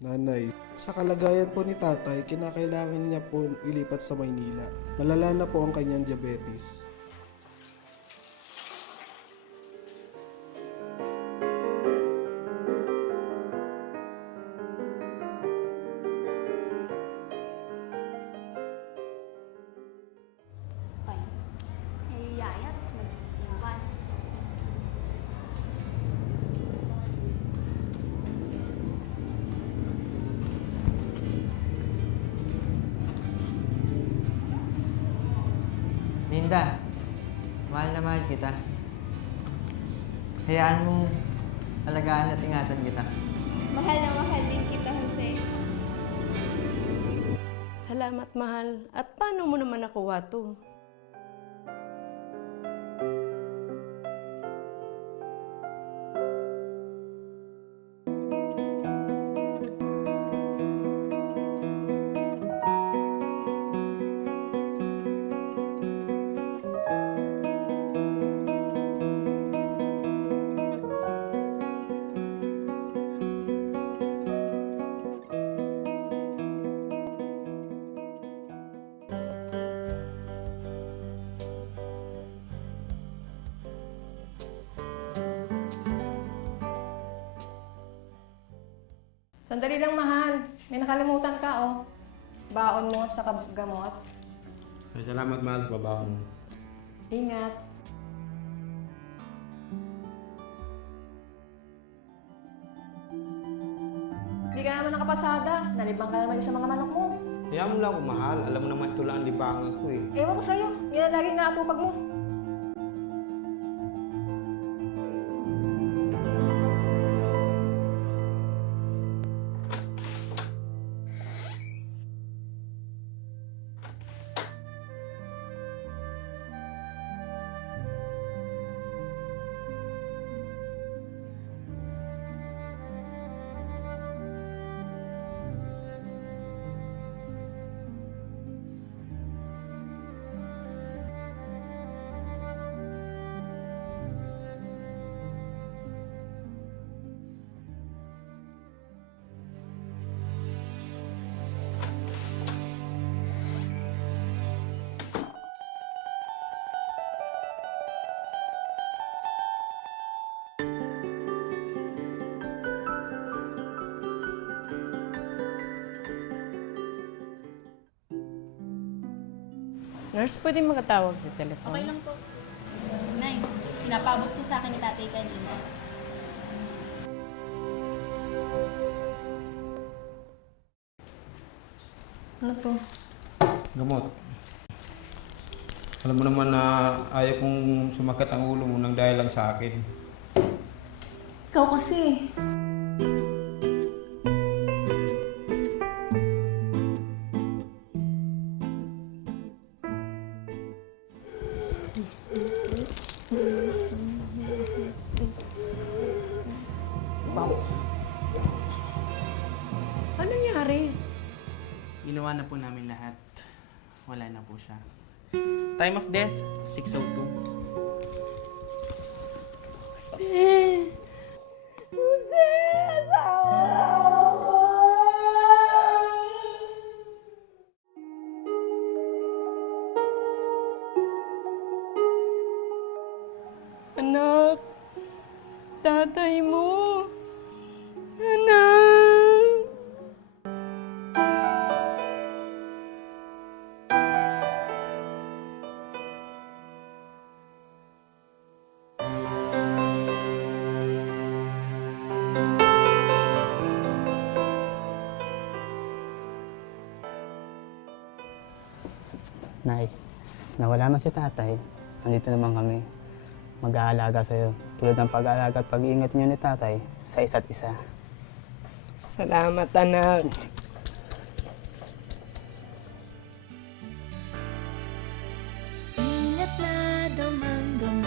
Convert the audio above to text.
Nanay, sa kalagayan po ni tatay, kinakailangan niya po ilipat sa Maynila. Malala na po ang kanyang diabetes. Ay, nahihiyaya, tapos mag-iwan. Linda, mahal na mahal kita. Hayaan mong alagaan at ingatan kita. Mahal na mahal din kita, Jose. Salamat, mahal. At paano mo naman nakuha to? Sandali lang, mahal. May nakalimutan ka, oh. Baon mo sa gamot. Ay, salamat, mahal. Babaon mo. Ingat. Hindi ka naman nakapasada. Nalibang ka naman sa mga manok mo. Kaya mo lang ako, mahal. Alam mo naman ito lang ang libangan ko eh. Ewan ko sa'yo. Yan ang laging naatupag mo. Nurse, pwede makatawag sa telephone? Okay lang po. Nay, pinapabot po sa akin ni tatay kanina. Ano to? Gamot. Alam mo naman na ayaw kong sumakit ang ulo mo nang dahil lang sa akin. Ikaw kasi. Ano nangyari? Ginawa na po namin lahat. Wala na po siya. Time of death, 6:02. Jose! Jose! Asawa ako! Anak! Tatay mo! Anak! Nay, nawala man si tatay, nandito naman kami. Mag-aalaga sa'yo. Tulad ng pag-aalaga at pag-iingat niyo ni tatay sa isa't isa. Salamat, anak. Ingat na damang-dama